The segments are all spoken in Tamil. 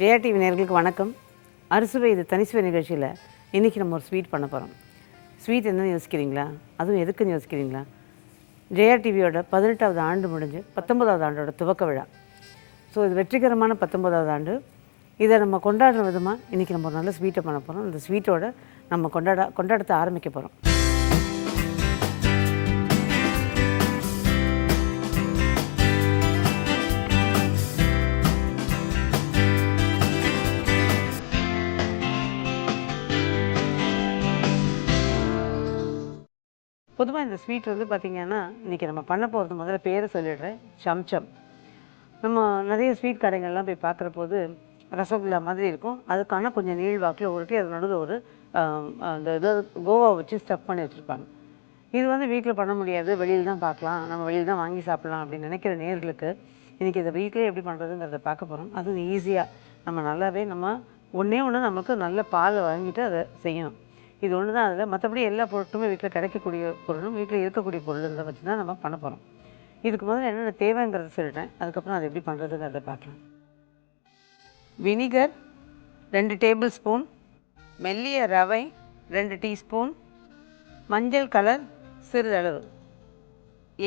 ஜெயா டிவி நேயர்களுக்கு வணக்கம். அறுசுவை இது தனிசுவை நிகழ்ச்சியில் இன்றைக்கி நம்ம ஒரு ஸ்வீட் பண்ண போகிறோம். ஸ்வீட் என்னன்னு யோசிக்கிறீங்களா? அதுவும் எதுக்குன்னு யோசிக்கிறீங்களா? ஜெயா டிவியோட 18வது ஆண்டு முடிஞ்சு 19வது ஆண்டோட துவக்க விழா. ஸோ இது வெற்றிகரமான 19வது ஆண்டு. இதை நம்ம கொண்டாடுற விதமாக இன்றைக்கி நம்ம ஒரு நல்ல ஸ்வீட்டை பண்ண போகிறோம். இந்த ஸ்வீட்டோட நம்ம கொண்டாடத்தை ஆரம்பிக்க போகிறோம். பொதுவாக இந்த ஸ்வீட் வந்து பார்த்திங்கன்னா இன்றைக்கி நம்ம பண்ண போகிறது முதல்ல பேரை சொல்லிடுறேன். சம்சம். நம்ம நிறைய ஸ்வீட் கடைகள்லாம் போய் பார்க்குற போது ரசகுல்லா மாதிரி இருக்கும். அதுக்கான கொஞ்சம் நீள்வாக்கில் உருட்டி அது நடுவில் ஒரு அந்த இதை கோவா வச்சு ஸ்டஃப் பண்ணி வச்சுருப்பாங்க. இது வந்து வீட்டில் பண்ண முடியாது, வெளியில் தான் பார்க்கலாம், நம்ம வெளியில் தான் வாங்கி சாப்பிட்லாம் அப்படின்னு நினைக்கிற நேர்களுக்கு இன்றைக்கி இதை வீட்டிலே எப்படி பண்ணுறதுங்கிறத பார்க்க போகிறோம். அதுவும் ஈஸியாக நம்ம நல்லாவே ஒன்றே ஒன்று நமக்கு நல்ல பாலை வாங்கிட்டு அதை செய்யணும். இது ஒன்று தான். அதில் மற்றபடி எல்லா பொருட்களுமே வீட்டில் கிடைக்கக்கூடிய பொருளும் வீட்டில் இருக்கக்கூடிய பொருளுங்களை வச்சு தான் நம்ம பண்ண போகிறோம். இதுக்கு முதல்ல என்னென்ன தேவைங்கிறத சொல்லிட்டேன், அதுக்கப்புறம் அதை எப்படி பண்ணுறதுங்கிறத பார்க்கலாம். வினிகர் 2 டேபிள் ஸ்பூன், மெல்லிய ரவை 2 டீஸ்பூன், மஞ்சள் கலர் சிறிதளவு,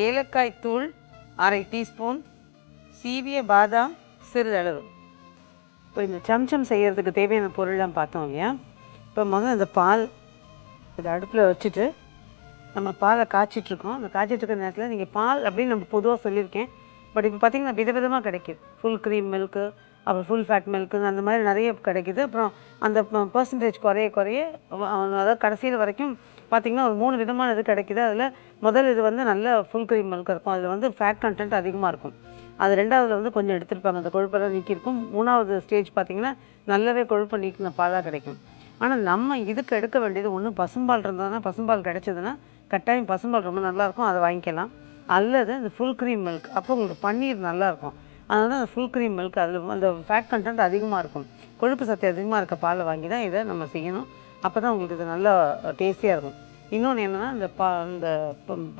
ஏலக்காய் தூள் 1/2 டீஸ்பூன், சீவிய பாதாம் சிறிதளவு. இப்போ இந்த சம்சம் செய்கிறதுக்கு தேவையான பொருள்லாம் பார்த்தோம் இல்லையா? இப்போ முதல்ல இந்த பால் இதை அடுப்பில் வச்சுட்டு நம்ம பாலை காய்ச்சிட்ருக்கோம். அந்த காய்ச்சிட்ருக்கிற நேரத்தில் நீங்கள் பால் அப்படின்னு நம்ம பொதுவாக சொல்லியிருக்கேன். பட் இப்போ பார்த்திங்கன்னா விதவிதமாக கிடைக்கிது. ஃபுல் க்ரீம் மில்க்கு, அப்புறம் ஃபுல் ஃபேட் மில்க்கு, அந்த மாதிரி நிறைய கிடைக்கிது. அப்புறம் அந்த பர்சன்டேஜ் குறைய அதாவது கடைசியில் வரைக்கும் பார்த்திங்கன்னா ஒரு 3 விதமான இது கிடைக்கிது. அதில் முதல் இது வந்து நல்ல ஃபுல் க்ரீம் மில்க் இருக்கும். அதில் வந்து ஃபேட் கண்டென்ட் அதிகமாக இருக்கும். அது 2வதுல வந்து கொஞ்சம் எடுத்துருப்பாங்க, அந்த கொழுப்பெல்லாம் நீக்கியிருக்கும். 3வது ஸ்டேஜ் பார்த்திங்கன்னா நல்லாவே கொழுப்பை நீக்கின பாலாக கிடைக்கும். ஆனால் நம்ம இதுக்கு எடுக்க வேண்டியது ஒன்று பசும்பால் இருந்ததுன்னா, பசும்பால் கிடைச்சதுன்னா கட்டாயம் பசும்பால் ரொம்ப நல்லாயிருக்கும், அதை வாங்கிக்கலாம். அல்லது இந்த ஃபுல் க்ரீம் மில்க், அப்போ உங்களுக்கு பன்னீர் நல்லாயிருக்கும். அதனால் அந்த ஃபுல் க்ரீம் மில்க் அதில் அந்த ஃபேட் கண்டென்ட் அதிகமாக இருக்கும், கொழுப்பு சத்து அதிகமாக இருக்க பாலை வாங்கி தான் இதை நம்ம செய்யணும். அப்போ தான் உங்களுக்கு இது நல்லா டேஸ்டியாக இருக்கும். இன்னொன்று என்னென்னா, இந்த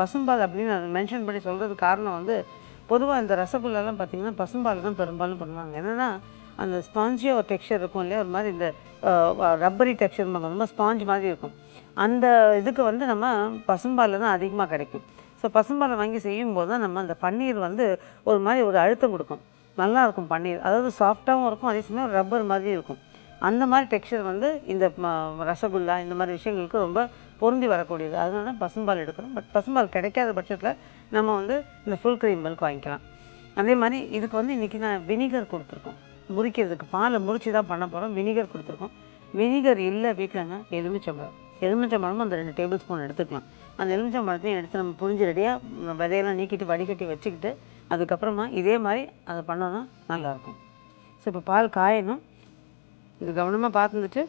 பசும்பால் அப்படின்னு மென்ஷன் பண்ணி சொல்கிறதுக்கு காரணம் வந்து பொதுவாக இந்த ரசகுல்லாலாம் பார்த்திங்கன்னா பசும்பால் தான் பெரும்பாலும் பண்ணுவாங்க. என்னென்னா அந்த ஸ்பாஞ்சியாக ஒரு டெக்ஸ்சர் இருக்கும் இல்லையா, ஒரு மாதிரி இந்த ரப்பரி டெக்ஸ்சர் ரொம்ப ஸ்பாஞ்ச் மாதிரி இருக்கும். அந்த இதுக்கு வந்து நம்ம பசும்பாலில் தான் அதிகமாக கிடைக்கும். ஸோ பசும்பாலை வாங்கி செய்யும்போது தான் நம்ம அந்த பன்னீர் வந்து ஒரு மாதிரி ஒரு அழுத்தம் கொடுக்கும், நல்லாயிருக்கும் பன்னீர். அதாவது சாஃப்டாகவும் இருக்கும், அதே சமயம் ஒரு ரப்பர் மாதிரி இருக்கும். அந்த மாதிரி டெக்ஸ்சர் வந்து இந்த ரசகுல்லா இந்த மாதிரி விஷயங்களுக்கு ரொம்ப பொருந்தி வரக்கூடியது. அதனால தான் பசும்பால் எடுக்கிறோம். பட் பசும்பால் கிடைக்காத பட்சத்தில் நம்ம வந்து இந்த ஃபுல் க்ரீம் மில்க் வாங்கிக்கலாம். அதே மாதிரி இதுக்கு வந்து இன்றைக்கி நான் வினிகர் கொடுத்துருக்கோம். முறிக்கிறதுக்கு பாலை முறித்து தான் பண்ண போகிறோம். வினிகர் கொடுத்துருக்கோம். வினிகர் இல்லை வீட்டிலன்னா எலுமிச்சம்பழமும் அந்த 2 டேபிள் ஸ்பூன் எடுத்துக்கலாம். அந்த எலுமிச்சம்பழத்தையும் எடுத்து நம்ம புழிஞ்சு ரெடியாக விதையெல்லாம் நீக்கிட்டு வடிகட்டி வச்சுக்கிட்டு அதுக்கப்புறமா இதே மாதிரி அதை பண்ணோன்னா நல்லாயிருக்கும். ஸோ இப்போ பால் காயணும். இது கவனமாக பார்த்துட்டு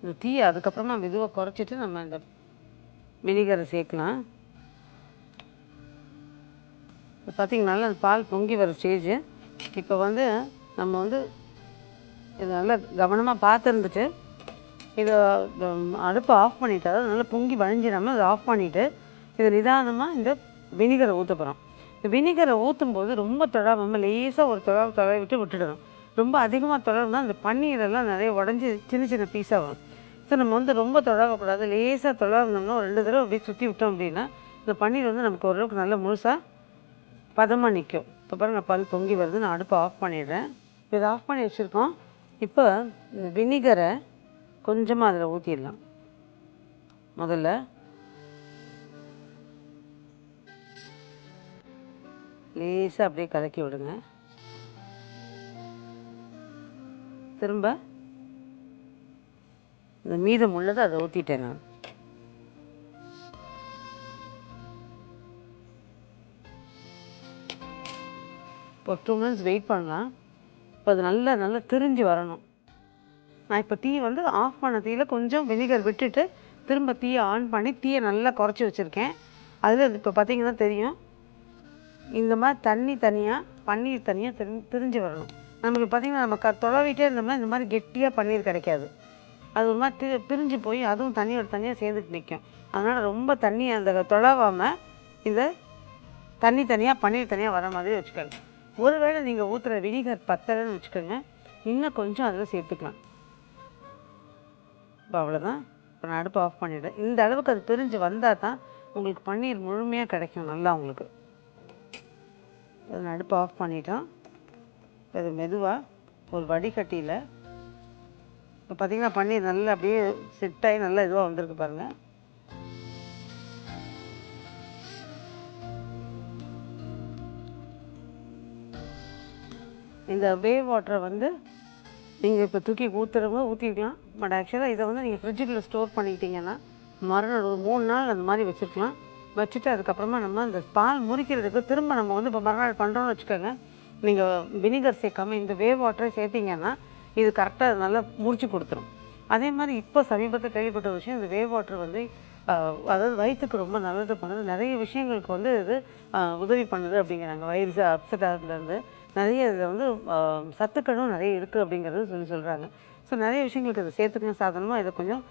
இந்த தீயை அதுக்கப்புறமா மெதுவாக குறைச்சிட்டு நம்ம இந்த வினிகரை சேர்க்கலாம். இப்போ பார்த்திங்கனால அந்த பால் பொங்கி வர ஸ்டேஜு. இப்போ வந்து நம்ம வந்து இதை நல்லா கவனமாக பார்த்துருந்துட்டு இதை அடுப்பை ஆஃப் பண்ணிவிட்டு, அதாவது நல்லா பொங்கி வழிஞ்சிடாமல் அதை ஆஃப் பண்ணிவிட்டு இதை நிதானமாக இந்த வினிகரை ஊற்ற போகிறோம். இந்த வினிகரை ஊற்றும் போது ரொம்ப தொடாமல் லேசாக ஒரு தொலை விட்டு விட்டுடணும். ரொம்ப அதிகமாக தொடர்னா அந்த பன்னீரெல்லாம் நிறைய உடஞ்சி சின்ன சின்ன பீஸாக வரும். ஸோ நம்ம வந்து ரொம்ப தொடரக்கூடாது, லேசாக தொடர்ந்தோம்னா ஒரு 2 தடவை அப்படியே சுற்றி விட்டோம் அப்படின்னா இந்த பன்னீர் வந்து நமக்கு ஓரளவுக்கு நல்லா முழுசாக பதமாக நிற்கும். இப்போ பாருங்கள் பால் பொங்கி வருது. நான் அடுப்பை ஆஃப் பண்ணிடுறேன். இப்போ இதை ஆஃப் பண்ணி வச்சுருக்கோம். இப்போ இந்த வினிகரை கொஞ்சமாக அதில் ஊற்றிடலாம். முதல்ல லேசாக அப்படியே கலக்கி விடுங்க. திரும்ப இந்த மீதம் உள்ளதை அதை ஊற்றிட்டேன் நான். இப்போ 2 மினிட்ஸ் வெயிட் பண்ணலாம். இப்போ அது நல்லா திரிஞ்சு வரணும். நான் இப்போ தீ வந்து ஆஃப் பண்ண தீயில் கொஞ்சம் வினிகர் விட்டுட்டு திரும்ப தீயை ஆன் பண்ணி தீயை நல்லா குறைச்சி வச்சுருக்கேன். அதில் இப்போ பார்த்திங்கன்னா தெரியும், இந்த மாதிரி தண்ணி தனியாக பன்னீர் தனியாக திரிஞ்சு வரணும். நமக்கு பார்த்திங்கன்னா நம்ம தொலைவிட்டே இருந்தோம்னா இந்த மாதிரி கெட்டியாக பன்னீர் கிடைக்காது. அது ஒரு மாதிரி பிரிஞ்சு போய் அதுவும் தண்ணியோட தனியாக சேர்ந்துட்டு நிற்கும். அதனால் ரொம்ப தண்ணி அந்த தொலைவாமல் இந்த தண்ணி தனியாக பன்னீர் தனியாக வர மாதிரி வச்சுக்கோங்க. ஒருவேளை நீங்கள் ஊற்றுற வினிகர் பத்தலைன்னு வச்சுக்கோங்க, இன்னும் கொஞ்சம் அதில் சேர்த்துக்கலாம். இப்போ அவ்வளோதான். இப்போ நான் அடுப்பை ஆஃப் பண்ணிவிட்டேன். இந்த அளவுக்கு அது பிரிஞ்சு வந்தால் தான் உங்களுக்கு பன்னீர் முழுமையாக கிடைக்கும் நல்லா உங்களுக்கு. நான் அடுப்பை ஆஃப் பண்ணிட்டோம். அது மெதுவாக ஒரு வடிகட்டியில் இப்போ பார்த்திங்கன்னா பன்னீர் நல்லா அப்படியே செட் ஆகி நல்லா இதுவாக வந்திருக்கு பாருங்கள். இந்த வேவ் வாட்டரை வந்து நீங்கள் இப்போ தூக்கி ஊற்றுறவங்க ஊற்றிக்கலாம். பட் ஆக்சுவலாக இதை வந்து நீங்கள் ஃப்ரிட்ஜுக்குள்ளே ஸ்டோர் பண்ணிக்கிட்டிங்கன்னா மறுநாள் ஒரு 3 நாள் அந்த மாதிரி வச்சுருக்கலாம். வச்சுட்டு அதுக்கப்புறமா நம்ம இந்த பால் முறிக்கிறதுக்கு திரும்ப நம்ம வந்து இப்போ மறுநாள் பண்ணுறோன்னு வச்சுக்கோங்க. நீங்கள் வினிகர் சேர்க்காமல் இந்த வேவ் வாட்டரை சேர்த்திங்கன்னா இது கரெக்டாக நல்லா முறிச்சு கொடுத்துரும். அதே மாதிரி இப்போ சமீபத்தில் கேள்விப்பட்ட விஷயம், இந்த வேவ் வாட்டர் வந்து அதாவது வயிற்றுக்கு ரொம்ப நல்லது பண்ணுது. நிறைய விஷயங்களுக்கு வந்து இது உதவி பண்ணுது அப்படிங்கிறாங்க. வயிறு அப்செட் ஆகுதுலேருந்து நிறைய இதில் வந்து சத்துக்களும் நிறைய இருக்குது அப்படிங்கிறது சொல்கிறாங்க. ஸோ நிறைய விஷயங்களுக்கு அதை சேர்த்துக்கணும். சாதாரணமாக இதை கொஞ்சம்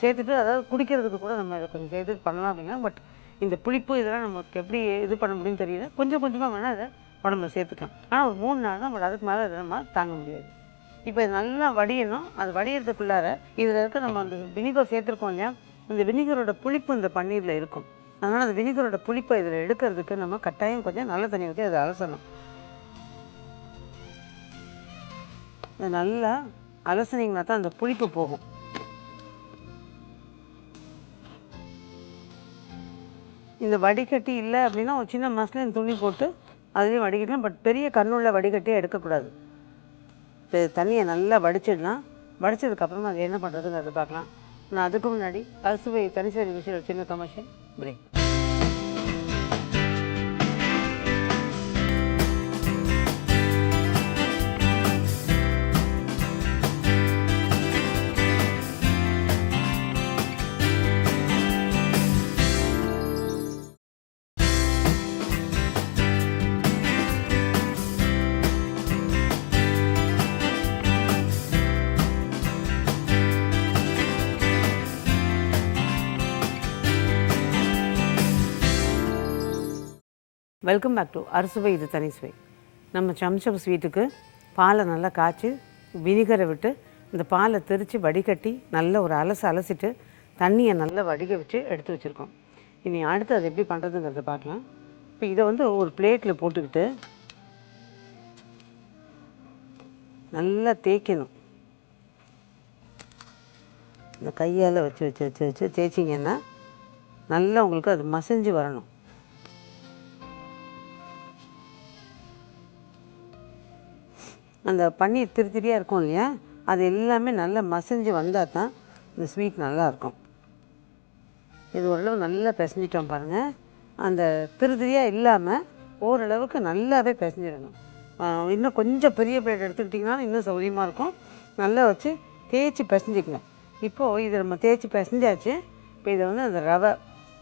சேர்த்துட்டு அதாவது குடிக்கிறதுக்கு கூட நம்ம இதை கொஞ்சம் சேர்த்து பண்ணலாம் அப்படின்னா. பட் இந்த புளிப்பு இதெல்லாம் நமக்கு எப்படி இது பண்ண முடியும்னு தெரியல. கொஞ்சம் கொஞ்சமாக வேணால் அதை உடம்புல சேர்த்துக்கலாம். ஆனால் ஒரு 3 நாள் தான். பட் அதுக்கு மேலே இதை நம்ம தாங்க முடியாது. இப்போ இது நல்லா வடியணும். அது வடிகிறதுக்குள்ளார இதில் இருக்க நம்ம அந்த வினிகர் சேர்த்துருக்கோம் இல்லையா, இந்த வினிகரோட புளிப்பு இந்த பன்னீரில் இருக்கும். அதனால் அந்த வினிகரோட புளிப்பை இதில் எடுக்கிறதுக்கு நம்ம கட்டாயம் கொஞ்சம் நல்ல தண்ணி ஊற்றி அதை அலசணும். இதை நல்லா அலசினீங்கன்னா தான் அந்த புளிப்பு போகும். இந்த வடிகட்டி இல்லை அப்படின்னா ஒரு சின்ன மஸ்லின் துணி போட்டு அதுலேயும் வடிகட்டலாம். பட் பெரிய கண்ணுள்ள வடிகட்டியே எடுக்கக்கூடாது. தண்ணியை நல்லா வடிச்சிடலாம். வடித்ததுக்கப்புறமா அது என்ன பண்ணுறதுங்கிறத பார்க்கலாம். நான் அதுக்கு முன்னாடி அறுசுவை தனிசுவை விஷயம் சின்ன commercial break. Welcome back to அறுசுவை இது தனிசுவை. நம்ம சம்சம் ஸ்வீட்டுக்கு பாலை நல்லா காய்ச்சி வினிகரை விட்டு இந்த பாலை திரித்து வடிகட்டி நல்ல ஒரு அலசிட்டு தண்ணியை நல்லா வடிக வச்சு எடுத்து வச்சுருக்கோம். இனி அடுத்து அது எப்படி பண்ணுறதுங்கிறத பார்க்கலாம். இப்போ இதை வந்து ஒரு பிளேட்டில் போட்டுக்கிட்டு நல்லா தேய்க்கணும். இந்த கையால் வச்சு வச்சு வச்சு வச்சு தேய்ச்சிங்கன்னா நல்லா உங்களுக்கு அது மசிஞ்சு வரணும். அந்த பன்னீர் திரியாக இருக்கும் இல்லையா, அது எல்லாமே நல்லா மசிஞ்சு வந்தால் தான் இந்த ஸ்வீட் நல்லாயிருக்கும். இது ஓரளவு நல்லா பிசைஞ்சிட்டோம் பாருங்கள். அந்த திரியாக இல்லாமல் ஓரளவுக்கு நல்லாவே பிசைஞ்சிடணும். இன்னும் கொஞ்சம் பெரிய பிளேட் எடுத்துக்கிட்டிங்கன்னா இன்னும் சௌகரியமாக இருக்கும். நல்லா வச்சு தேய்ச்சி பிசைஞ்சிக்கங்க. இப்போது இதை நம்ம தேய்ச்சி பிசைஞ்சாச்சு. இப்போ இதை வந்து அந்த ரவை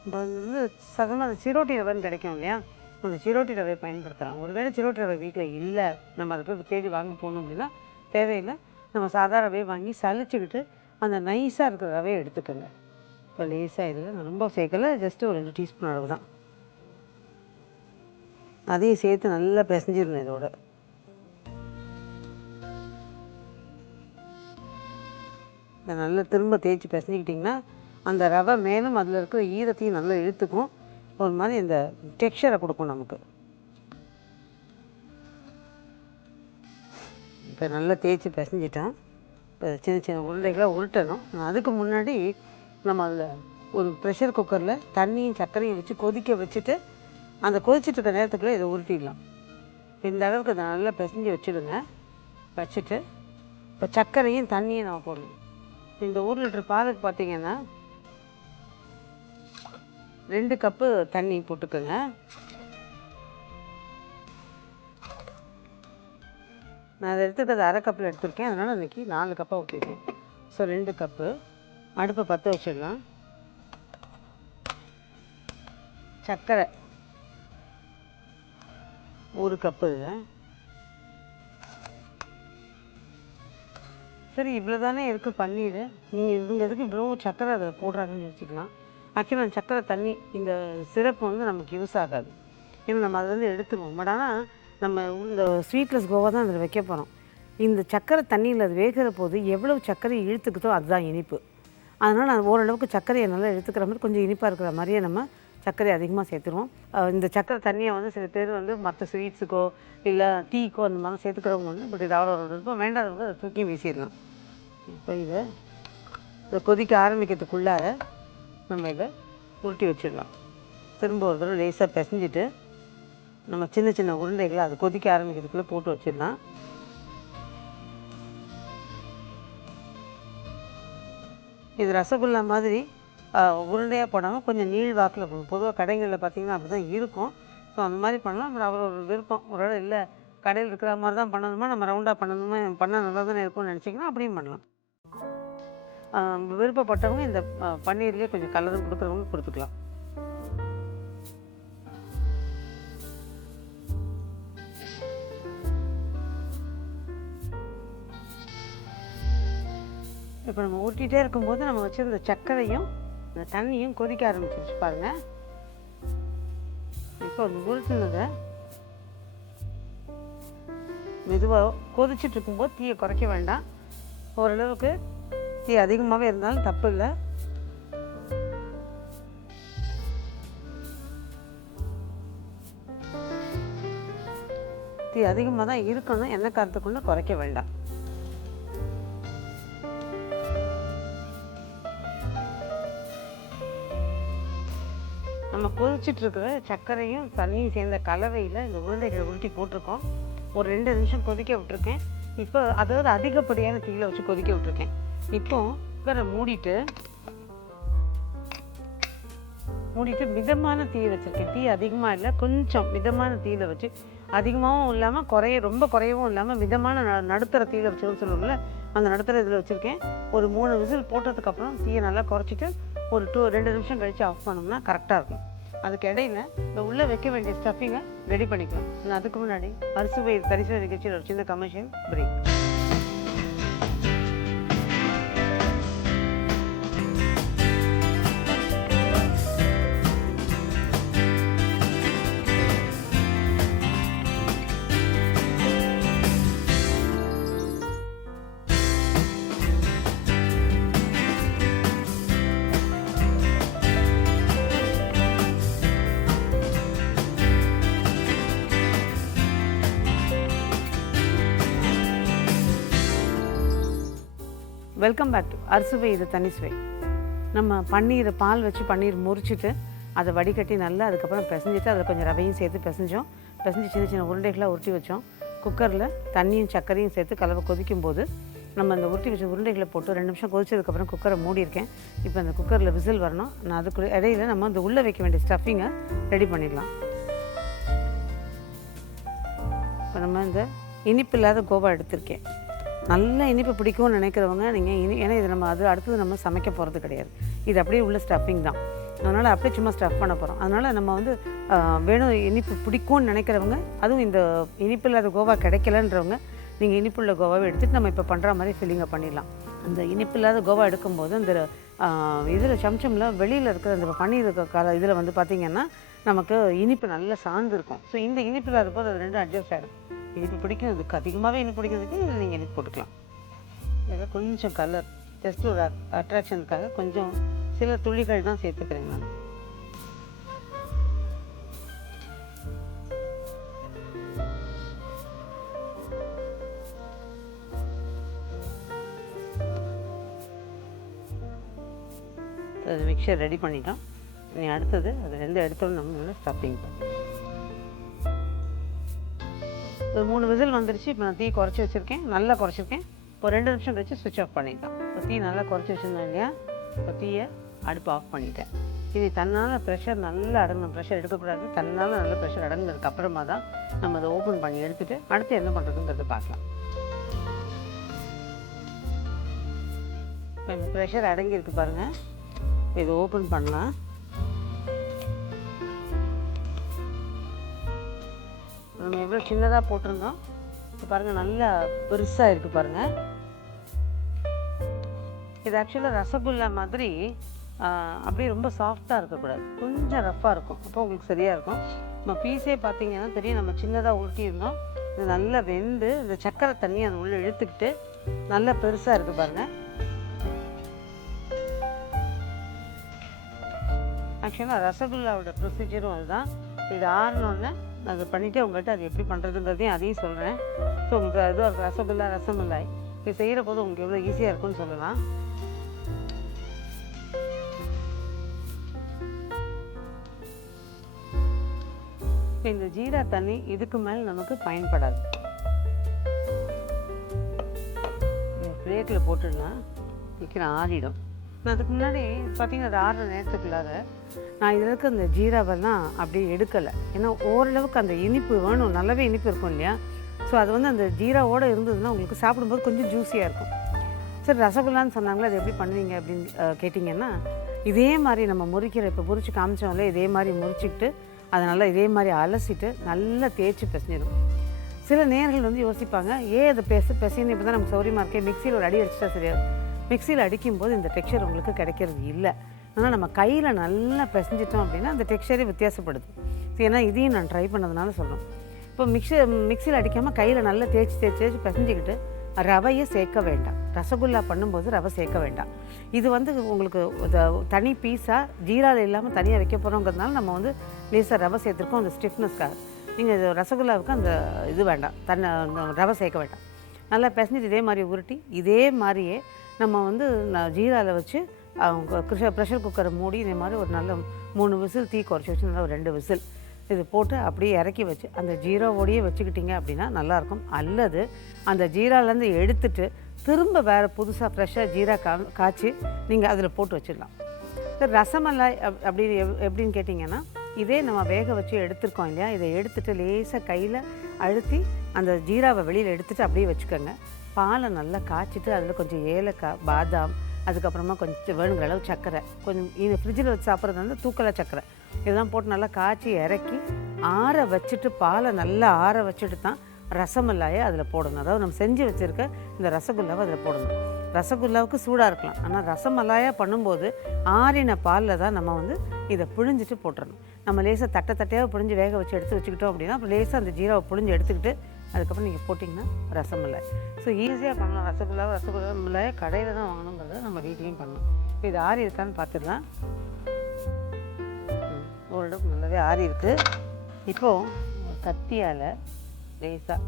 இப்போ வந்து சாதாரணமாக அந்த சிரோட்டி ரவைன்னு கிடைக்கும் இல்லையா, அந்த சிரோட்டி ரவை பயன்படுத்தலாம். ஒருவேளை சிரோட்டி ரவை வீட்டில் இல்லை, நம்ம அதை போய் தேடி வாங்க போகணும் அப்படின்னா தேவையில்லை. நம்ம சாதா ரவையை வாங்கி சலிச்சுக்கிட்டு அந்த நைஸாக இருக்கிற ரவையை எடுத்துக்கோங்க. இப்போ லேஸாக இதில் ரொம்ப சேர்க்கலை, ஜஸ்ட்டு ஒரு 2 டீஸ்பூன் அளவு தான். அதையும் சேர்த்து நல்லா பிசைஞ்சிடணும். இதோட இதை நல்லா திரும்ப தேய்ச்சி பிசைஞ்சிக்கிட்டிங்கன்னா அந்த ரவை மேலும் அதில் இருக்கிற ஈரத்தையும் நல்லா இழுத்துக்கும். ஒரு மாதிரி இந்த டெக்ஸ்சரை கொடுக்கும் நமக்கு. இப்போ நல்லா தேய்ச்சி பிசைஞ்சிட்டேன். இப்போ சின்ன சின்ன உருண்டைகளாக உருட்டணும். அதுக்கு முன்னாடி நம்ம அதில் ஒரு ப்ரெஷர் குக்கரில் தண்ணியும் சர்க்கரையும் வச்சு கொதிக்க வச்சுட்டு அந்த கொதிச்சுட்டு இருக்க நேரத்துக்குள்ளே இதை உருட்டிடலாம். இந்த அளவுக்கு அதை நல்லா பிசைஞ்சு வச்சுடுங்க. வச்சுட்டு இப்போ சர்க்கரையும் தண்ணியும் நம்ம போடணும். இந்த 1 லிட்டர் பாலுக்கு பார்த்திங்கன்னா 2 கப்பு தண்ணி போட்டுக்கோங்க. நான் அதை எடுத்துக்கிட்டது அரை கப்பில் எடுத்துருக்கேன். அதனால் இன்றைக்கி 4 கப்பாக ஊற்றிருக்கேன். So 2 cup. அடுப்பை பற்ற வச்சிடலாம். சர்க்கரை 1 கப்பு. சரி, இவ்வளோ தானே இருக்குது பன்னீர். நீங்கள் இவங்க எதுக்கு இவ்வளோ சர்க்கரை அதை போடுறாங்கன்னு யோசிக்கலாம். ஆக்சுவலாக அந்த சர்க்கரை தண்ணி இந்த சிரப்பு வந்து நமக்கு யூஸ் ஆகாது. ஏன்னா நம்ம அதை வந்து எடுத்துருவோம். பட் ஆனால் நம்ம இந்த ஸ்வீட்லெஸ் கோவா தான் அதில் வைக்க போகிறோம். இந்த சர்க்கரை தண்ணியில் அது வேகிற போது எவ்வளவு சர்க்கரை இழுத்துக்குதோ அதுதான் இனிப்பு. அதனால் நான் ஓரளவுக்கு சர்க்கரையை நல்லா எடுத்துக்கிற மாதிரி கொஞ்சம் இனிப்பாக இருக்கிற மாதிரியே நம்ம சர்க்கரை அதிகமாக சேர்த்துருவோம். இந்த சர்க்கரை தண்ணியை வந்து சில பேர் வந்து மற்ற ஸ்வீட்ஸுக்கோ இல்லை டீக்கோ அந்த மாதிரி சேர்த்துக்கிறவங்க வந்து பட் இது அவ்வளோ விருப்பம் வேண்டாதவங்க அதை தூக்கி வீசிடலாம். இப்போ இதை கொதிக்க ஆரம்பிக்கிறதுக்குள்ளார நம்ம இதை உருட்டி வச்சிடலாம். திரும்ப ஒரு தடவை லேசாக பிசைஞ்சிட்டு நம்ம சின்ன சின்ன உருண்டைகளை அது கொதிக்க ஆரம்பிக்கிறதுக்குள்ளே போட்டு வச்சிடலாம். இது ரசகுல்லா மாதிரி உருண்டையாக போடாமல் கொஞ்சம் நீள் வாக்கில் போடணும். பொதுவாக கடைகளில் பார்த்திங்கன்னா அப்படி தான் இருக்கும். ஸோ அந்த மாதிரி பண்ணலாம். அப்புறம் அவர் ஒரு விருப்பம் ஒரு வேளை இல்லை கடையில் இருக்கிற மாதிரி தான் பண்ணணுமா, நம்ம ரவுண்டாக பண்ணணுமா, பண்ணால் நல்லா தானே இருக்கும்னு நினச்சிங்கன்னா அப்படியும் பண்ணலாம். விருப்பப்பட்டவங்க இந்த பன்னீர்லேயே கொஞ்சம் கலரும் கொடுக்குறவங்க கொடுத்துக்கலாம். இப்போ நம்ம ஊட்டிகிட்டே இருக்கும்போது நம்ம வச்சுருந்த சர்க்கரையும் இந்த தண்ணியும் கொதிக்க ஆரம்பிச்சிருச்சு பாருங்கள். இப்போ அந்த உருட்டுனதை மெதுவாக கொதிச்சுட்டு இருக்கும்போது தீயை குறைக்க வேண்டாம். ஓரளவுக்கு தீ அதிகமாகவே இருந்தாலும் தப்பு இல்லை. தீ அதிகமாக தான் இருக்கணும், எண்ணெய் காரத்துக்குள்ளே குறைக்க வேண்டாம். நம்ம கொதிச்சுட்டு இருக்கிற சர்க்கரையும் தண்ணியும் சேர்ந்த கலவையில் இந்த உருண்டைகளை உருட்டி போட்டிருக்கோம். ஒரு 2 நிமிஷம் கொதிக்க விட்டுருக்கேன். இப்போ அதாவது அதிகப்படியான தீயில் வச்சு கொதிக்க விட்டுருக்கேன். இப்போ குக்கரை மூடிட்டு மிதமான தீயை வச்சுருக்கேன். தீ அதிகமாக இல்லை, கொஞ்சம் மிதமான தீயில் வச்சு, அதிகமாகவும் இல்லாமல் ரொம்ப குறையவும் இல்லாமல் மிதமான நடுத்தர தீயில் வச்சுருன்னு சொல்லுவோம்ல, அந்த நடுத்தர இதில் வச்சுருக்கேன். ஒரு 3 விசில் போட்டதுக்கப்புறம் தீயை நல்லா குறைச்சிட்டு ஒரு 2 நிமிஷம் கழித்து ஆஃப் பண்ணோம்னா கரெக்டாக இருக்கும். அதுக்கு இடையில இந்த உள்ளே வைக்க வேண்டிய ஸ்டஃபிங்கை ரெடி பண்ணிக்கலாம். அதுக்கு முன்னாடி அறுசுவை தரிசன நிகழ்ச்சியில் ஒரு சின்ன commercial break. Welcome back to அறுசுவை இது தனி சுவை. நம்ம பன்னீரை பால் வச்சு பன்னீர் முறிச்சிட்டு அதை வடிகட்டி நல்லா அதுக்கப்புறம் பிசைஞ்சிட்டு அதில் கொஞ்சம் ரவையும் சேர்த்து பிசைஞ்சு சின்ன சின்ன உருண்டைகளாக உருட்டி வச்சோம். குக்கரில் தண்ணியும் சர்க்கரையும் சேர்த்து கலவை கொதிக்கும் போது நம்ம அந்த உருட்டி வச்ச உருண்டைகளை போட்டு 2 நிமிஷம் கொதிச்சதுக்கப்புறம் குக்கரை மூடியிருக்கேன். இப்போ அந்த குக்கரில் விசில் வரணும். நான் அதுக்குள்ளே இடையில நம்ம அந்த உள்ளே வைக்க வேண்டிய ஸ்டஃபிங்கை ரெடி பண்ணிடலாம். இப்போ நம்ம இந்த இனிப்பு இல்லாத கோவா எடுத்திருக்கேன். நல்ல இனிப்பு பிடிக்கும்னு நினைக்கிறவங்க நீங்கள் ஏன்னா இது நம்ம அடுத்தது நம்ம சமைக்க போகிறது கிடையாது. இது அப்படியே உள்ள ஸ்டஃபிங் தான். அதனால் அப்படியே சும்மா ஸ்டஃப் பண்ண போகிறோம். அதனால் நம்ம வந்து வேணும் இனிப்பு பிடிக்கும்னு நினைக்கிறவங்க, அதுவும் இந்த இனிப்பு இல்லாத கோவா கிடைக்கலன்றவங்க நீங்கள் இனிப்புள்ள கோவாவை எடுத்துகிட்டு நம்ம இப்போ பண்ணுற மாதிரி ஃபில்லிங்கை பண்ணிடலாம். அந்த இனிப்பு இல்லாத கோவா எடுக்கும்போது அந்த இதில் சம்சமில் வெளியில் இருக்கிற அந்த பன்னீர் இதில் வந்து பார்த்திங்கன்னா நமக்கு இனிப்பு நல்லா சார்ந்துருக்கும். ஸோ இந்த இனிப்பு இல்லாத போது அது 2 அட்ஜஸ்ட் ஆகிடும். இனிப்பு பிடிக்கிறதுக்கு அதிகமாகவே இனிப்பு பிடிக்கிறதுக்கு இதில் நீங்கள் இனிப்பு போட்டுக்கலாம். இதில் கொஞ்சம் கலர் ஜஸ்ட் ஒரு அட்ராக்ஷனுக்காக கொஞ்சம் சில துளிகள் தான் சேர்த்துக்கிறேன் நான். அது மிக்சர் ரெடி பண்ணிட்டோம். நீ அடுத்தது அது 2 எடுத்தோன்னு நம்ம நல்லா ஸ்டஃபிங் பண்ணி ஒரு 3 விசில் வந்துருச்சு. இப்போ நான் தீ குறைச்சி வச்சுருக்கேன், நல்லா குறைச்சிருக்கேன். ஒரு 2 நிமிஷம் கழிச்சு ஸ்விட்ச் ஆஃப் பண்ணிட்டேன். இப்போ தீ நல்லா குறைச்சி வச்சுருந்தேன் இல்லையா, இப்போ தீயை அடுப்பு ஆஃப் பண்ணிட்டேன். இது தன்னால் ப்ரெஷர் நல்லா அடங்கணும், ப்ரெஷர் எடுக்கக்கூடாது. தன்னால் நல்ல ப்ரெஷர் அடங்கினதுக்கு அப்புறமா தான் நம்ம அதை ஓப்பன் பண்ணி எடுத்துகிட்டு அடுத்து என்ன பண்ணுறதுங்கிறத பார்க்கலாம். இப்போ இந்த ப்ரெஷர் அடங்கியிருக்கு பாருங்கள். இதை ஓப்பன் பண்ணலாம். நம்ம எவ்வளோ சின்னதாக போட்டிருந்தோம், இப்போ பாருங்கள் நல்லா பெருசாக இருக்குது பாருங்கள். இது ஆக்சுவலாக ரசகுல்லா மாதிரி அப்படியே ரொம்ப சாஃப்டாக இருக்கக்கூடாது, கொஞ்சம் ரஃப்பாக இருக்கும். அப்போ உங்களுக்கு சரியாக இருக்கும். நம்ம பீஸே பார்த்தீங்கன்னா தெரியும், நம்ம சின்னதாக உருட்டியிருந்தோம். இது நல்லா வெந்து இந்த சக்கரை தண்ணி அது உள்ளே இழுத்துக்கிட்டு நல்லா பெருசாக இருக்குது பாருங்கள். ஆக்சுவலாக ரசகுல்லாவோட ப்ரொசீஜரும் அதுதான். இது ஆறணுன்னு அதை பண்ணிவிட்டு உங்கள்கிட்ட அது எப்படி பண்ணுறதுங்கிறதையும் அதையும் சொல்கிறேன். ஸோ உங்களுக்கு அது ரசகுல்லா ரசமலாய் இது செய்கிற போது உங்களுக்கு எவ்வளோ ஈஸியாக இருக்குன்னு சொல்லலாம். இப்போ இந்த ஜீரா தண்ணி இதுக்கு மேலே நமக்கு பயன்படாது. பிளேட்டில் போட்டுடலாம், சீக்கிரம் ஆறிடும். நான் அதுக்கு முன்னாடி பார்த்தீங்கன்னா அது ஆறுற நேரத்துக்குள்ளார நான் இதில் இருக்க அந்த ஜீராவெல்லாம் அப்படியே எடுக்கலை. ஏன்னா ஓரளவுக்கு அந்த இனிப்பு வேணும், நல்லாவே இனிப்பு இருக்கும் இல்லையா. ஸோ அது வந்து அந்த ஜீராவோடு இருந்ததுன்னா உங்களுக்கு சாப்பிடும்போது கொஞ்சம் ஜூஸியாக இருக்கும். சரி, ரசகுல்லான்னு சொன்னாங்களே அது எப்படி பண்ணுவீங்க அப்படின்னு கேட்டிங்கன்னா, இதே மாதிரி நம்ம முறிக்கிற இப்போ முறிச்சு காமிச்சோம்ல இதே மாதிரி முறிச்சிக்கிட்டு அதை நல்லா இதே மாதிரி அலசிட்டு நல்லா தேய்ச்சி பிசைஞ்சிடும். சில நேர்கள் வந்து யோசிப்பாங்க, ஏன் அதை பிசைன்னு இப்போ தான் நமக்கு சௌரியமாக இருக்கே, மிக்சியில் ஒரு அடி அடிச்சிட்டா சரியாது. மிக்சியில் அடிக்கும்போது இந்த டெக்ஸ்சர் உங்களுக்கு கிடைக்கிறது இல்லை. ஆனால் நம்ம கையில் நல்லா பிசைஞ்சிட்டோம் அப்படின்னா அந்த டெக்ஸ்சரே வித்தியாசப்படுது. ஏன்னா இதையும் நான் ட்ரை பண்ணதுனால சொல்கிறேன். இப்போ மிக்சியில் அடிக்காமல் கையில் நல்லா தேய்ச்சி பிசைஞ்சிக்கிட்டு ரவையை சேர்க்க வேண்டாம். ரசகுல்லா பண்ணும்போது ரவை சேர்க்க வேண்டாம். இது வந்து உங்களுக்கு தனி பீஸாக ஜீராவில் இல்லாமல் தனியாக வைக்க போகிறோங்கிறதுனால நம்ம வந்து லேசாக ரவை சேர்த்துருக்கோம் அந்த ஸ்டிஃப்னஸ்க்காக. நீங்கள் இது ரசகுல்லாவுக்கு அந்த இது வேண்டாம், ரவை சேர்க்க வேண்டாம். நல்லா பிசைஞ்சிட்டு இதே மாதிரி உருட்டி இதே மாதிரியே நம்ம வந்து ஜீராவில் வச்சு ப்ரெஷர் குக்கரை மூடி இதே மாதிரி ஒரு நல்ல 3 விசில் தீ குறைச்சி வச்சு நல்லா ஒரு 2 விசில் இது போட்டு அப்படியே இறக்கி வச்சு அந்த ஜீராவோடையே வச்சுக்கிட்டிங்க அப்படின்னா நல்லாயிருக்கும். அல்லது அந்த ஜீராலேருந்து எடுத்துட்டு திரும்ப வேறு புதுசாக ஃப்ரெஷ்ஷாக ஜீரா காய்ச்சி நீங்கள் அதில் போட்டு வச்சிடலாம். ரசமலாய் எப்படின்னு கேட்டிங்கன்னா, இதே நம்ம வேக வச்சு எடுத்துருக்கோம் இல்லையா, இதை எடுத்துகிட்டு லேசாக கையில் அழுத்தி அந்த ஜீராவை வெளியில் எடுத்துகிட்டு அப்படியே வச்சுக்கோங்க. பாலை நல்லா காய்ச்சிட்டு அதில் கொஞ்சம் ஏலக்காய், பாதாம், அதுக்கப்புறமா கொஞ்சம் வேணுங்கிற அளவு சர்க்கரை, கொஞ்சம் இது ஃப்ரிட்ஜில் வச்சு சாப்பிட்றது வந்து தூக்கலை சர்க்கரை, இதெல்லாம் போட்டு நல்லா காய்ச்சி இறக்கி ஆற வச்சுட்டு பாலை நல்லா ஆற வச்சுட்டு தான் ரசமலாயை அதில் போடணும். அதாவது நம்ம செஞ்சு வச்சுருக்க இந்த ரசகுல்லாவை அதில் போடணும். ரசகுல்லாவுக்கு சூடாக இருக்கலாம், ஆனால் ரசமலாயாக பண்ணும்போது ஆறின பாலில் தான் நம்ம வந்து இதை புழிஞ்சிட்டு போட்டுடணும். நம்ம லேசாக தட்டையாக புழிஞ்சு வேக வச்சு எடுத்து வச்சுக்கிட்டோம் அப்படின்னா அப்புறம் லேசாக அந்த ஜீராவை புழிஞ்சு எடுத்துக்கிட்டு அதுக்கப்புறம் நீங்கள் போட்டிங்கன்னா ரசமலாய். ஸோ ஈஸியாக பண்ணலாம். ரசகுல்லாயை கடையில் தான் வாங்கணுங்கிறத நம்ம வீட்லேயும் பண்ணணும். இப்போ இது ஆறி இருக்கான்னு பார்த்துடலாம். ஓரளவுக்கு நல்லாவே ஆறி இருக்குது. இப்போது கத்தியால் லேசாக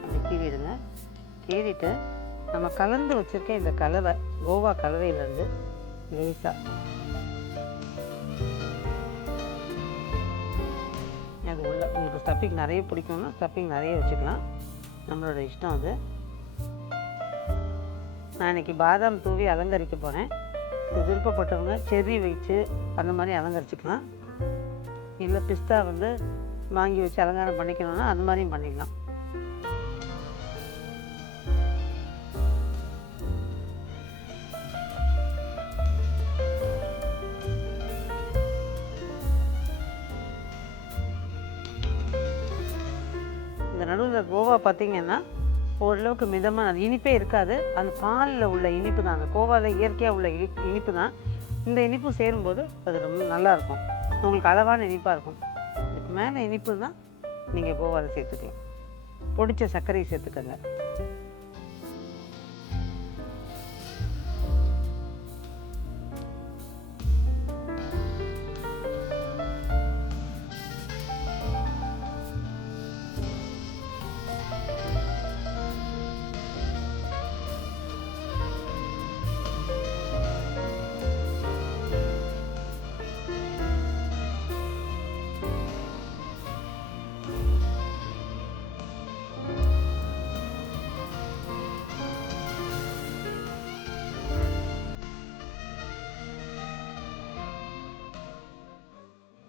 அப்படி கீறிடுங்க. கீறிட்டு நம்ம கலந்து வச்சுருக்க இந்த கலவை, கோவா கலவையிலேருந்து லேசாக அது உள்ள உங்களுக்கு ஸ்டஃபிங் நிறைய பிடிக்கும்னா ஸ்டஃபிங் நிறைய வச்சுக்கலாம், நம்மளோட இஷ்டம் அது. நான் இன்றைக்கி பாதாம் தூவி அலங்கரிக்க போகிறேன். விருப்பப்பட்டவங்க செர்ரி வச்சு அந்த மாதிரி அலங்கரிச்சுக்கலாம். இல்லை பிஸ்தா வந்து வாங்கி வச்சு அலங்காரம் பண்ணிக்கணும்னா அந்த மாதிரியும் பண்ணிக்கலாம். இந்த நடுவில் கோவா பார்த்திங்கன்னா ஓரளவுக்கு மிதமாக அது இனிப்பே இருக்காது. அந்த பாலில் உள்ள இனிப்பு தான், அந்த கோவாவில் இயற்கையாக உள்ள இனிப்பு தான். இந்த இனிப்பு சேரும்போது அது ரொம்ப நல்லாயிருக்கும், உங்களுக்கு அளவான இனிப்பாக இருக்கும். இதுக்கு மேலே இனிப்பு தான் நீங்கள் கோவாவில் சேர்த்துக்கலாம். பொடிச்ச சர்க்கரையை சேர்த்துக்கங்க.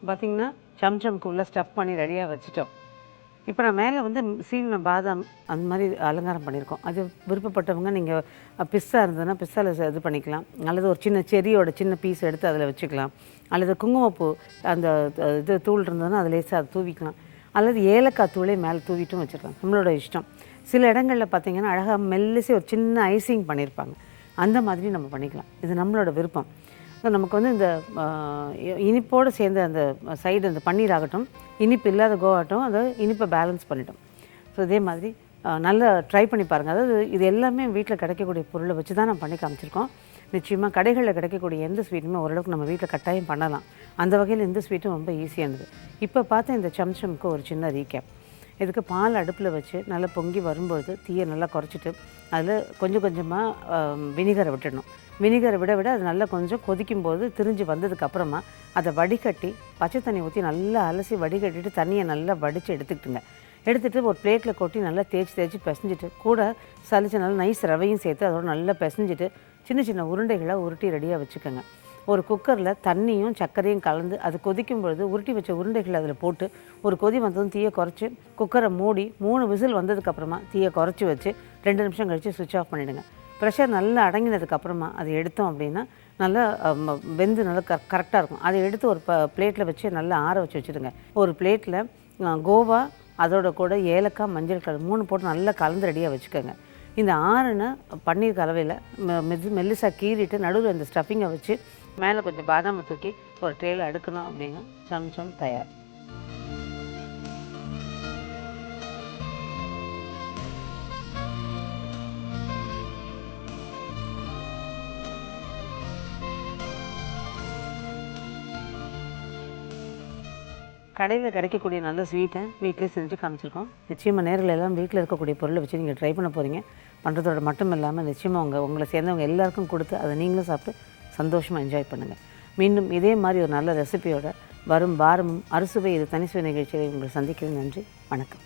பார்த்திங்கன்னா சம்சம்க்கு உள்ள ஸ்டஃப் பண்ணி ரெடியாக வச்சுட்டோம். இப்போ நான் மேலே வந்து சீன பாதாம் அந்த மாதிரி அலங்காரம் பண்ணியிருக்கோம். அது விருப்பப்பட்டவங்க நீங்கள் பிஸ்தா இருந்ததுன்னா பிஸ்தாவில் இது பண்ணிக்கலாம், அல்லது ஒரு சின்ன செரியோட சின்ன பீஸ் எடுத்து அதில் வச்சுக்கலாம், அல்லது குங்குமப்பூ அந்த இது தூள் இருந்ததுன்னா அதில் லேசாக அதை தூவிக்கலாம், அல்லது ஏலக்காய் தூளே மேலே தூவிட்டும் வச்சுக்கலாம், நம்மளோட இஷ்டம். சில இடங்களில் பார்த்திங்கன்னா அழகாக மெல்லிசே ஒரு சின்ன ஐசிங் பண்ணியிருப்பாங்க, அந்த மாதிரி நம்ம பண்ணிக்கலாம். இது நம்மளோட விருப்பம். ஸோ நமக்கு வந்து இந்த இனிப்போடு சேர்ந்த அந்த சைடு அந்த பன்னீர் ஆகட்டும், இனிப்பு இல்லாத கோவாகட்டும், அதை இனிப்பை பேலன்ஸ் பண்ணிட்டோம். இதே மாதிரி நல்லா ட்ரை பண்ணி பாருங்கள். அதாவது இது எல்லாமே வீட்டில் கிடைக்கக்கூடிய பொருளை வச்சு தான் நான் பண்ணி காமிச்சிருக்கோம். நிச்சயமாக கடைகளில் கிடைக்கக்கூடிய எந்த ஸ்வீட்டுமே ஓரளவுக்கு நம்ம வீட்டில் கட்டாயம் பண்ணலாம். அந்த வகையில் இந்த ஸ்வீட்டும் ரொம்ப ஈஸியானது. இப்போ பார்த்த இந்த சம்சம்க்கு ஒரு சின்ன ரீகேப். இதுக்கு பால் அடுப்பில் வச்சு நல்லா பொங்கி வரும்பொழுது தீயை நல்லா குறைச்சிட்டு அதில் கொஞ்சம் கொஞ்சமாக வினிகரை விட்டுடணும். வினிகரை விட விட அது நல்லா கொஞ்சம் கொதிக்கும்போது திரிஞ்சு வந்ததுக்கப்புறமா அதை வடிகட்டி பச்சை தண்ணி ஊற்றி நல்லா அலசி வடிகட்டிட்டு தண்ணியை நல்லா வடித்து எடுத்துக்கிட்டுங்க. எடுத்துகிட்டு ஒரு பிளேட்டில் கொட்டி நல்லா தேய்ச்சி பிசைஞ்சிட்டு கூட சலிச்சு நல்லா நைஸ் ரவையும் சேர்த்து அதோட நல்லா பிசைஞ்சிட்டு சின்ன சின்ன உருண்டைகளை உருட்டி ரெடியாக வச்சுக்கோங்க. ஒரு குக்கரில் தண்ணியும் சர்க்கரையும் கலந்து அது கொதிக்கும் பொழுது உருட்டி வச்ச உருண்டைகளை அதில் போட்டு ஒரு கொதி வந்ததும் தீயை குறைச்சி குக்கரை மூடி 3 விசில் வந்ததுக்கப்புறமா தீயை குறைச்சி வச்சு 2 நிமிஷம் கழித்து சுவிட்ச் ஆஃப் பண்ணிவிடுங்க. ப்ரெஷர் நல்லா அடங்கினதுக்கப்புறமா அதை எடுத்தோம் அப்படின்னா நல்லா வெந்து நல்லா கரெக்டாக இருக்கும். அதை எடுத்து ஒரு பிளேட்டில் வச்சு நல்லா ஆற வச்சு வச்சுடுங்க. ஒரு பிளேட்டில் கோவா அதோட கூட ஏலக்காய் மஞ்சள் கலர் 3 போட்டு நல்லா கலந்து ரெடியாக வச்சுக்கோங்க. இந்த ஆறுன பன்னீர் கலவையில் மெல்லிசாக கீறிட்டு நடுவில் இந்த ஸ்டஃபிங்கை வச்சு மேலே கொஞ்சம் பாதாம் தூக்கி ஒரு ட்ரேயில் அடுக்கணும் அப்படிங்க சம்சம் தயார். கடையில் கிடைக்கக்கூடிய நல்ல ஸ்வீட்டை வீட்டிலே செஞ்சு காமிச்சிருக்கோம். நிச்சயமாக நேரில் எல்லாம் வீட்டில் இருக்கக்கூடிய பொருளை வச்சு நீங்கள் ட்ரை பண்ண போகிறீங்க. பண்ணுறதோட மட்டும் இல்லாமல் நிச்சயமாக உங்களை சேர்ந்தவங்க எல்லாருக்கும் கொடுத்து அதை நீங்களும் சாப்பிட்டு சந்தோஷமாக என்ஜாய் பண்ணுங்கள். மீண்டும் இதே மாதிரி ஒரு நல்ல ரெசிபியோட வரும் வாரமும் அறுசுவை இது தனிசுவை நிகழ்ச்சியை உங்களை சந்திக்கிறேன். நன்றி, வணக்கம்.